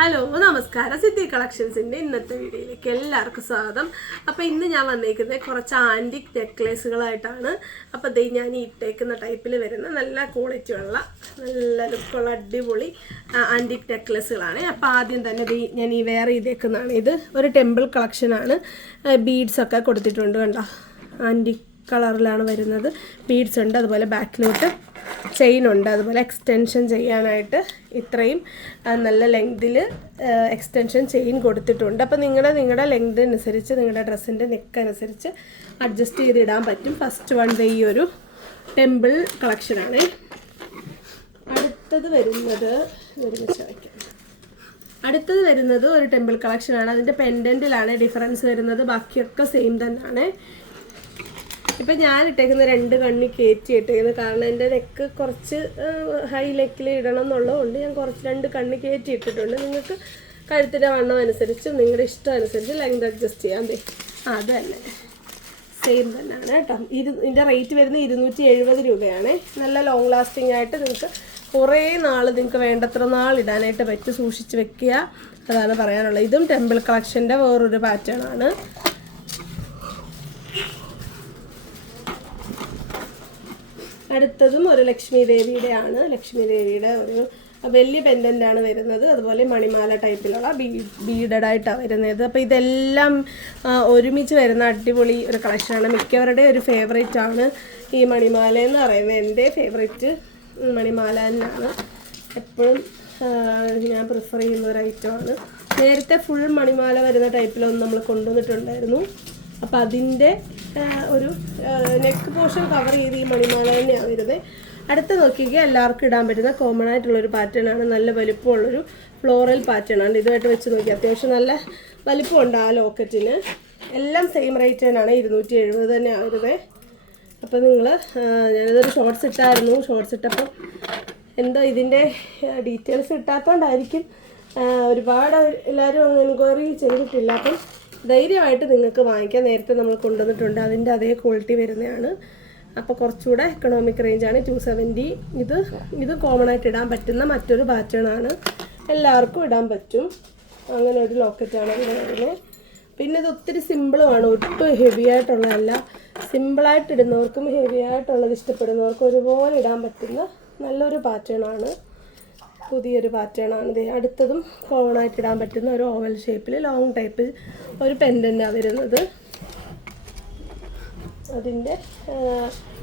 Hello നമസ്കാരം. സിദ്ധി കളക്ഷൻസിന്റെ ഇന്നത്തെ വീഡിയോയിലേക്ക് എല്ലാവർക്കും സ്വാഗതം. അപ്പോൾ ഇന്ന് ഞാൻ വന്നേക്കുന്നത് കുറച്ച് ആന്റിക് നെക്ലേസുകളായിട്ടാണ് അപ്പോൾ ദൈ ഞാൻ ഇട്ടേക്കുന്ന ടൈപ്പിൽ വരുന്ന നല്ല ക്വാളിറ്റി ഉള്ള നല്ല ലുക്കുള്ള അടിപൊളി ആന്റിക് നെക്ലേസുകളാണ് അപ്പോൾ ആദ്യം തന്നെ ദൈ ഞാൻ ഈ വേറെ ചെയ്തേക്കുന്നതാണ് ഇത്. ഒരു ടെമ്പിൾ കളക്ഷനാണ് ബീഡ്സൊക്കെ കൊടുത്തിട്ടുണ്ട് കണ്ടോ? ആന്റിക് കളറിലാണ് വരുന്നത്. ബീഡ്സ് ഉണ്ട്. അതുപോലെ ബാക്കിലോട്ട് ചെയിൻ ഉണ്ട് അതുപോലെ എക്സ്റ്റൻഷൻ ചെയ്യാനായിട്ട് ഇത്രയും നല്ല ലെങ്തിൽ എക്സ്റ്റൻഷൻ ചെയിൻ കൊടുത്തിട്ടുണ്ട്. അപ്പോൾ നിങ്ങളുടെ നിങ്ങളുടെ ലെങ്ത് അനുസരിച്ച് നിങ്ങളുടെ ഡ്രസ്സിന്റെ നെക്ക് അനുസരിച്ച് അഡ്ജസ്റ്റ് ചെയ്തിടാൻ പറ്റും. ഫസ്റ്റ് വൺ ഈ ഒരു ടെമ്പിൾ കളക്ഷനാണ് അടുത്തത് വരുന്നത് ഒരുമിച്ച് വയ്ക്കാം അടുത്തത് വരുന്നത് ഒരു ടെമ്പിൾ കളക്ഷനാണ് അതിന്റെ പെൻഡന്റിലാണ് ഡിഫറൻസ് വരുന്നത്. ബാക്കിയൊക്കെ സെയിം തന്നെയാണ് ഇപ്പം ഞാൻ ഇട്ടേക്കുന്ന രണ്ട് കണ്ണി കയറ്റി ഇട്ടേക്കുന്നത് കാരണം എന്റെ നെക്ക് കുറച്ച് ഹൈ ലെക്കിൽ ഇടണം എന്നുള്ളതുകൊണ്ട് ഞാൻ കുറച്ച് രണ്ട് കണ്ണി കയറ്റി ഇട്ടിട്ടുണ്ട്. നിങ്ങൾക്ക് കഴുത്തിന്റെ വണ്ണം അനുസരിച്ച് നിങ്ങളുടെ ഇഷ്ടം അനുസരിച്ച് ലെങ്ത് അഡ്ജസ്റ്റ് ചെയ്യാൻ പറ്റും അത് തന്നെ. സെയിം തന്നെയാണ് കേട്ടോ. ഇരു ഇതിന്റെ റേറ്റ് വരുന്നത് ഇരുന്നൂറ്റി എഴുപത് രൂപയാണ്. നല്ല ലോങ് ലാസ്റ്റിംഗ് ആയിട്ട് നിങ്ങൾക്ക് കുറേ നാൾ നിങ്ങൾക്ക് വേണ്ടത്ര നാൾ ഇടാനായിട്ട് പറ്റും സൂക്ഷിച്ച് വെക്കുക. അതാണ് പറയാനുള്ളത്. ഇതും ടെമ്പിൾ കളക്ഷന്റെ വേറൊരു പാറ്റേൺ ആണ്. അടുത്തതും ഒരു ലക്ഷ്മി ദേവിയുടെ ആണ് ലക്ഷ്മി ദേവിയുടെ ഒരു വലിയ പെൻഡന്റ് ആണ് വരുന്നത്. അതുപോലെ മണിമാല ടൈപ്പിലുള്ള ബീ ബീഡഡ് ആയിട്ടാണ് വരുന്നത്. അപ്പോൾ ഇതെല്ലാം ഒരുമിച്ച് വരുന്ന അടിപൊളി ഒരു കളക്ഷനാണ്. മിക്കവരുടെ ഒരു ഫേവറേറ്റ് ആണ് ഈ മണിമാല എന്ന് പറയുന്നത്. എന്റെ ഫേവറേറ്റ് മണിമാല തന്നെയാണ്. എപ്പോഴും ഞാൻ പ്രിഫർ ചെയ്യുന്ന ഒരു ഐറ്റമാണ്. നേരത്തെ ഫുൾ മണിമാല വരുന്ന ടൈപ്പിലൊന്നും നമ്മൾ കൊണ്ടുവന്നിട്ടുണ്ടായിരുന്നു. അപ്പോൾ അതിന്റെ ഒരു നെക്ക് പോർഷൻ കവർ ചെയ്ത് ഈ മണിമാല തന്നെയാണ് വരുന്നത് അടുത്ത് നോക്കിക്കുക എല്ലാവർക്കും ഇടാൻ പറ്റുന്ന കോമൺ ആയിട്ടുള്ളൊരു പാറ്റേൺ ആണ്. നല്ല വലിപ്പമുള്ളൊരു ഫ്ലോറൽ പാറ്റേൺ ആണ്. ഇതുമായിട്ട് വെച്ച് നോക്കി അത്യാവശ്യം നല്ല വലിപ്പമുണ്ട് ആ ലോക്കറ്റിന്. എല്ലാം സെയിം റേറ്റ് തന്നെയാണ്. ഇരുന്നൂറ്റി എഴുപത് തന്നെയാണ് വരുന്നത് അപ്പോൾ നിങ്ങൾ ഞാനിതൊരു ഷോർട്സ് ഇട്ടായിരുന്നു. ഷോർട്സ് ഇട്ടപ്പോൾ എന്തോ ഇതിന്റെ ഡീറ്റെയിൽസ് കിട്ടാത്തതുകൊണ്ടായിരിക്കും ഒരുപാട് എല്ലാവരും എൻക്വയറി ചെയ്തിട്ടില്ല. അപ്പം ധൈര്യമായിട്ട് നിങ്ങൾക്ക് വാങ്ങിക്കാം നേരത്തെ നമ്മൾ കൊണ്ടുവന്നിട്ടുണ്ട്. അതിന്റെ അതേ ക്വാളിറ്റി വരുന്നതാണ്. അപ്പോൾ കുറച്ചുകൂടെ എക്കണോമിക് റേഞ്ചാണ് ടു സെവന്റി ഇത് ഇത് കോമൺ ആയിട്ട് ഇടാൻ പറ്റുന്ന മറ്റൊരു പാറ്റേൺ ആണ്. എല്ലാവർക്കും ഇടാൻ പറ്റും. അങ്ങനെ ഒരു ലോക്കറ്റാണ് ഇവിടെ പിന്നെ ഇത് ഒത്തിരി സിമ്പിളുമാണ് ഒട്ടും ഹെവി ആയിട്ടുള്ളതല്ല. സിമ്പിളായിട്ട് ഇടുന്നവർക്കും ഹെവി ആയിട്ടുള്ളത് ഇഷ്ടപ്പെടുന്നവർക്കും ഒരുപോലെ ഇടാൻ പറ്റുന്ന നല്ലൊരു പാറ്റേൺ ആണ്. പുതിയൊരു പാറ്റേണാണ് ഇത് അടുത്തതും കോമൺ ഇടാൻ പറ്റുന്ന ഒരു ഓവൽ ഷേപ്പിൽ ലോങ് ടൈപ്പ് ഒരു പെൻഡന്റാണ് വരുന്നത്. അതിന്റെ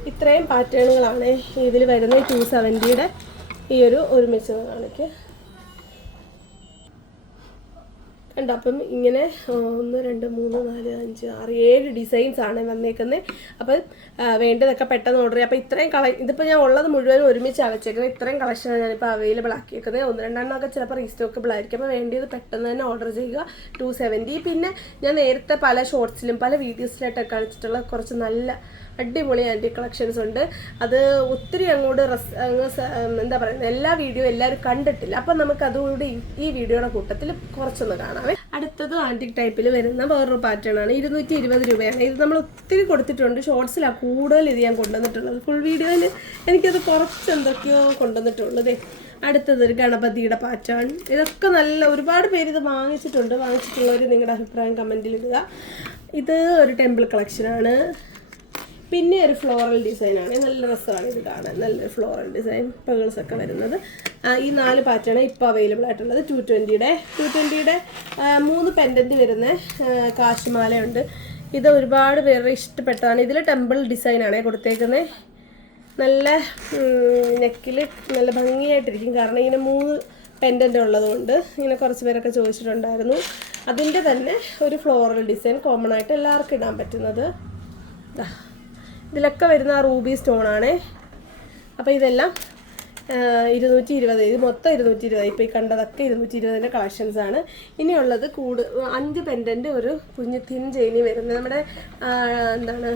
ഇത്രയും പാറ്റേണുകളാണ് ഇതിൽ വരുന്ന ടു സെവന്റിയുടെ ഈ ഒരു ഒരുമിച്ച് കാണിക്ക്. കണ്ടോ അപ്പം ഇങ്ങനെ ഒന്ന് രണ്ട് മൂന്ന് നാല് അഞ്ച് ആറ് ഏഴ് ഡിസൈൻസ് ആണ് വന്നേക്കുന്നത് അപ്പം വേണ്ടതൊക്കെ പെട്ടെന്ന് ഓർഡർ ചെയ്യാം. അപ്പം ഇത്രയും കള ഇതിപ്പോൾ ഞാൻ ഉള്ളത് മുഴുവനും ഒരുമിച്ചാണ് വെച്ചേക്കുന്നത് ഇത്രയും കളക്ഷനാണ് ഞാനിപ്പോൾ അവൈലബിൾ ആക്കിയേക്കുന്നത് ഒന്ന് രണ്ടെണ്ണമൊക്കെ ചിലപ്പോൾ റീസ്റ്റോക്കബിൾ ആയിരിക്കും. അപ്പോൾ വേണ്ടിയത് പെട്ടെന്ന് തന്നെ ഓർഡർ ചെയ്യുക. ടു സെവന്റി പിന്നെ ഞാൻ നേരത്തെ പല ഷോർട്സിലും പല വീഡിയോസിലായിട്ടൊക്കെ കാണിച്ചിട്ടുള്ള കുറച്ച് നല്ല അടിപൊളി ആന്റി കളക്ഷൻസ് ഉണ്ട്. അത് ഒത്തിരി അങ്ങോട്ട് റസ് അങ്ങ് എന്താ പറയുന്നത് എല്ലാ വീഡിയോ എല്ലാവരും കണ്ടിട്ടില്ല. അപ്പം നമുക്ക് അതുകൂടി ഈ- വീഡിയോയുടെ കൂട്ടത്തിൽ കുറച്ചൊന്ന് കാണാമേ അടുത്തത് ആന്റിക് ടൈപ്പിൽ വരുന്ന വേറൊരു പാറ്റേൺ ആണ്. ഇരുന്നൂറ്റി ഇരുപത് രൂപയാണ്. ഇത് നമ്മൾ ഒത്തിരി കൊടുത്തിട്ടുണ്ട്. ഷോർട്സിലാണ് കൂടുതൽ ഇത് ഞാൻ കൊണ്ടുവന്നിട്ടുള്ളത്. ഫുൾ വീഡിയോയിൽ എനിക്കത് കുറച്ച് എന്തൊക്കെയോ കൊണ്ടുവന്നിട്ടുള്ളത്. അടുത്തത് ഒരു ഗണപതിയുടെ പാറ്റേൺ ഇതൊക്കെ നല്ല ഒരുപാട് പേര് ഇത് വാങ്ങിച്ചിട്ടുണ്ട്. വാങ്ങിച്ചിട്ടുള്ളവർ നിങ്ങളുടെ അഭിപ്രായം കമന്റിൽ ഇടുക. ഇത് ഒരു ടെമ്പിൾ കളക്ഷനാണ് പിന്നെ ഒരു ഫ്ലോറൽ ഡിസൈൻ ആണ്. നല്ല രസമാണ് ഇത് കാണാൻ. നല്ലൊരു ഫ്ലോറൽ ഡിസൈൻ പേൾസ് ഒക്കെ വരുന്നത്. ഈ നാല് പാറ്റേൺ ഇപ്പോൾ അവൈലബിൾ ആയിട്ടുള്ളത്. ടു ട്വന്റിയുടെ ടു ട്വന്റിയുടെ മൂന്ന് പെൻഡന്റ് വരുന്ന കാശുമാലയുണ്ട്. ഇത് ഒരുപാട് പേരുടെ ഇഷ്ടപ്പെട്ടതാണ്. ഇതിൽ ടെമ്പിൾ ഡിസൈനാണ് കൊടുത്തേക്കുന്നത് നല്ല നെക്കിൽ നല്ല ഭംഗിയായിട്ടിരിക്കും. കാരണം ഇങ്ങനെ മൂന്ന് പെൻഡന്റ് ഉള്ളതുകൊണ്ട് ഇങ്ങനെ കുറച്ച് പേരൊക്കെ ചോദിച്ചിട്ടുണ്ടായിരുന്നു. അതിന്റെ തന്നെ ഒരു ഫ്ലോറൽ ഡിസൈൻ കോമൺ ആയിട്ട് എല്ലാവർക്കും ഇടാൻ പറ്റുന്നത്. ഇതിലൊക്കെ വരുന്ന ആ റൂബി സ്റ്റോൺ ആണ് അപ്പോൾ ഇതെല്ലാം ഇരുന്നൂറ്റി ഇരുപത് ഇത് മൊത്തം ഇരുന്നൂറ്റി ഇരുപത് ഇപ്പോൾ ഈ കണ്ടതൊക്കെ ഇരുന്നൂറ്റി ഇരുപതിന്റെ കളക്ഷൻസ് ആണ്. ഇനിയുള്ളത് കൂട് അഞ്ച് പെൻഡന്റ് ഒരു കുഞ്ഞ് തിൻ ചെയിനി വരുന്നത്. നമ്മുടെ എന്താണ്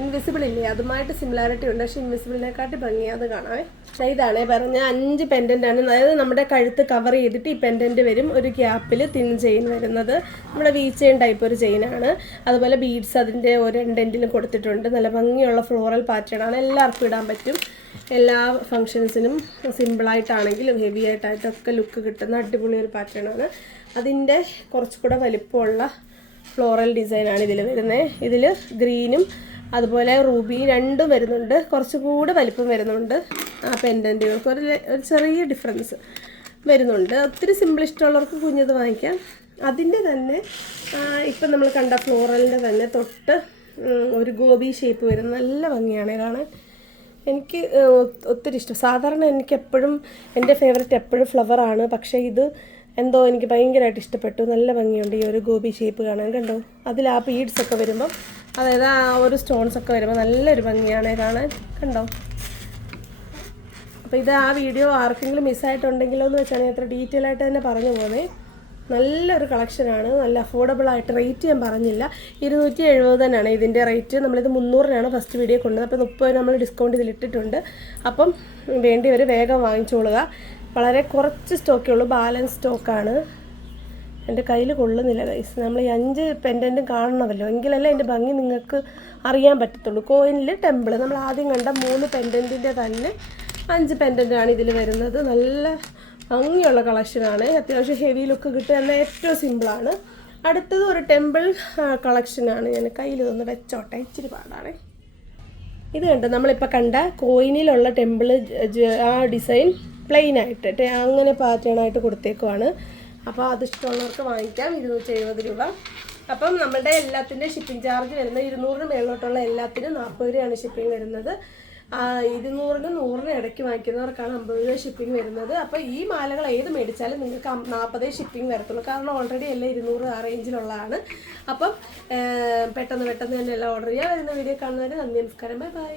ഇൻവിസിബിൾ ഇല്ലേ? അതുമായിട്ട് സിമിലാരിറ്റി ഉണ്ട്. പക്ഷെ ഇൻവിസിബിളിനെക്കാട്ടി ഭംഗി അത് കാണാമേ ഇതാണേ. പറഞ്ഞ അഞ്ച് പെൻഡന്റ് ആണ്. അതായത് നമ്മുടെ കഴുത്ത് കവർ ചെയ്തിട്ട് ഈ പെൻഡന്റ് വരും. ഒരു ഗ്യാപ്പിൽ തിൻ ചെയിൻ വരുന്നത്. നമ്മുടെ വി ചെയിൻ ടൈപ്പ് ഒരു ചെയിനാണ് അതുപോലെ ബീഡ്സ് അതിന്റെ ഒരു രണ്ടെൻഡിലും കൊടുത്തിട്ടുണ്ട്. നല്ല ഭംഗിയുള്ള ഫ്ലോറൽ പാറ്റേൺ ആണ്. എല്ലാവർക്കും ഇടാൻ പറ്റും. എല്ലാ ഫങ്ഷൻസിനും സിമ്പിളായിട്ടാണെങ്കിലും ഹെവി ആയിട്ടായിട്ടൊക്കെ ലുക്ക് കിട്ടുന്ന അടിപൊളി ഒരു പാറ്റേൺ ആണ്. അതിന്റെ കുറച്ചുകൂടെ വലിപ്പമുള്ള ഫ്ലോറൽ ഡിസൈനാണ് ഇതിൽ വരുന്നത് ഇതിൽ ഗ്രീനും അതുപോലെ റൂബി രണ്ടും വരുന്നുണ്ട്. കുറച്ചുകൂടെ വലിപ്പം വരുന്നുണ്ട്. ആ പെൻഡന്റുകൾക്ക് ഒരു ഒരു ചെറിയ ഡിഫറൻസ് വരുന്നുണ്ട്. ഒത്തിരി സിമ്പിൾ ഇഷ്ടമുള്ളവർക്ക് കുഞ്ഞത് വാങ്ങിക്കാം. അതിന്റെ തന്നെ ഇപ്പം നമ്മൾ കണ്ട ഫ്ലോറലിന്റെ തന്നെ തൊട്ട് ഒരു ഗോപി ഷേപ്പ് വരുന്ന നല്ല ഭംഗിയാണ്. കാണാൻ എനിക്ക് ഒത്തിരി ഇഷ്ടം. സാധാരണ എനിക്ക് എപ്പോഴും എന്റെ ഫേവററ്റ് എപ്പോഴും ഫ്ലവറാണ് പക്ഷേ ഇത് എന്തോ എനിക്ക് ഭയങ്കരമായിട്ട് ഇഷ്ടപ്പെട്ടു. നല്ല ഭംഗിയുണ്ട് ഈ ഒരു ഗോപി ഷേപ്പ് കാണാൻ. കണ്ടോ? അതിൽ ആ ബീഡ്സ് ഒക്കെ വരുമ്പം അതായത് ആ ഒരു സ്റ്റോൺസ് ഒക്കെ വരുമ്പോൾ നല്ലൊരു ഭംഗിയാണ്. കാണാൻ കണ്ടോ? അപ്പോൾ ഇത് ആ വീഡിയോ ആർക്കെങ്കിലും മിസ്സായിട്ടുണ്ടെങ്കിലോ എന്ന് വെച്ചാൽ ഞാൻ എത്ര ഡീറ്റെയിൽ ആയിട്ട് തന്നെ പറഞ്ഞു പോകുന്നത് നല്ലൊരു കളക്ഷനാണ് നല്ല അഫോർഡബിൾ ആയിട്ട് റേറ്റ് ഞാൻ പറഞ്ഞില്ല. ഇരുന്നൂറ്റി എഴുപത് തന്നെയാണ് ഇതിന്റെ റേറ്റ് നമ്മളിത് മുന്നൂറിനാണ് ഫസ്റ്റ് വീഡിയോ കൊണ്ടത്. അപ്പോൾ മുപ്പത് നമ്മൾ ഡിസ്കൗണ്ട് ഇതിലിട്ടിട്ടുണ്ട് അപ്പം വേണ്ടിയവർ വേഗം വാങ്ങിച്ചോളുക. വളരെ കുറച്ച് സ്റ്റോക്കേ ഉള്ളൂ. ബാലൻസ് സ്റ്റോക്കാണ് എന്റെ കയ്യിൽ കൊള്ളുന്നില്ല ഗൈസ് നമ്മൾ ഈ അഞ്ച് പെൻഡന്റും കാണണമല്ലോ. എങ്കിലല്ലേ അതിന്റെ ഭംഗി നിങ്ങൾക്ക് അറിയാൻ പറ്റത്തുള്ളൂ. കോയിനിൽ ടെമ്പിൾ നമ്മൾ ആദ്യം കണ്ട മൂന്ന് പെൻഡന്റിന്റെ തന്നെ അഞ്ച് പെൻഡന്റാണ് ഇതിൽ വരുന്നത്. നല്ല ഭംഗിയുള്ള കളക്ഷനാണ് അത്യാവശ്യം ഹെവി ലുക്ക് കിട്ടുക എന്നാൽ ഏറ്റവും സിമ്പിളാണ് അടുത്തത് ഒരു ടെമ്പിൾ കളക്ഷനാണ് ഞാൻ കയ്യിൽ ഒന്ന് വെച്ചോട്ടെ. ഇച്ചിരി പാടാണേ. ഇത് കണ്ടോ? നമ്മളിപ്പോൾ കണ്ട കോയിനിലുള്ള ടെമ്പിൾ ആ ഡിസൈൻ പ്ലെയിൻ ആയിട്ട് അങ്ങനെ പാറ്റേൺ ആയിട്ട് കൊടുത്തേക്കുവാണ്. അപ്പോൾ അത് ഇഷ്ടമുള്ളവർക്ക് വാങ്ങിക്കാം ഇരുന്നൂറ്റി എഴുപത് രൂപ. അപ്പം നമ്മുടെ എല്ലാത്തിന്റെ ഷിപ്പിംഗ് ചാർജ് വരുന്നത് ഇരുന്നൂറിന് മേളിലോട്ടുള്ള എല്ലാത്തിനും നാൽപ്പത് രൂപയാണ് ഷിപ്പിംഗ് വരുന്നത്. ഇരുന്നൂറിന് നൂറിന് ഇടയ്ക്ക് വാങ്ങിക്കുന്നവർക്കാണ് അമ്പത് രൂപ ഷിപ്പിംഗ് വരുന്നത്. അപ്പോൾ ഈ മാലകൾ ഏത് മേടിച്ചാലും നിങ്ങൾക്ക് നാൽപ്പതേ ഷിപ്പിംഗ് വരത്തുള്ളൂ. കാരണം ഓൾറെഡി എല്ലാം ഇരുന്നൂറ് ആ റേഞ്ചിലുള്ളതാണ് അപ്പം പെട്ടെന്ന് പെട്ടെന്ന് തന്നെ എല്ലാം ഓർഡർ ചെയ്യാൻ വരുന്ന വീഡിയോ കാണുന്നവരെ നന്ദി നമസ്കാരം. Bye bye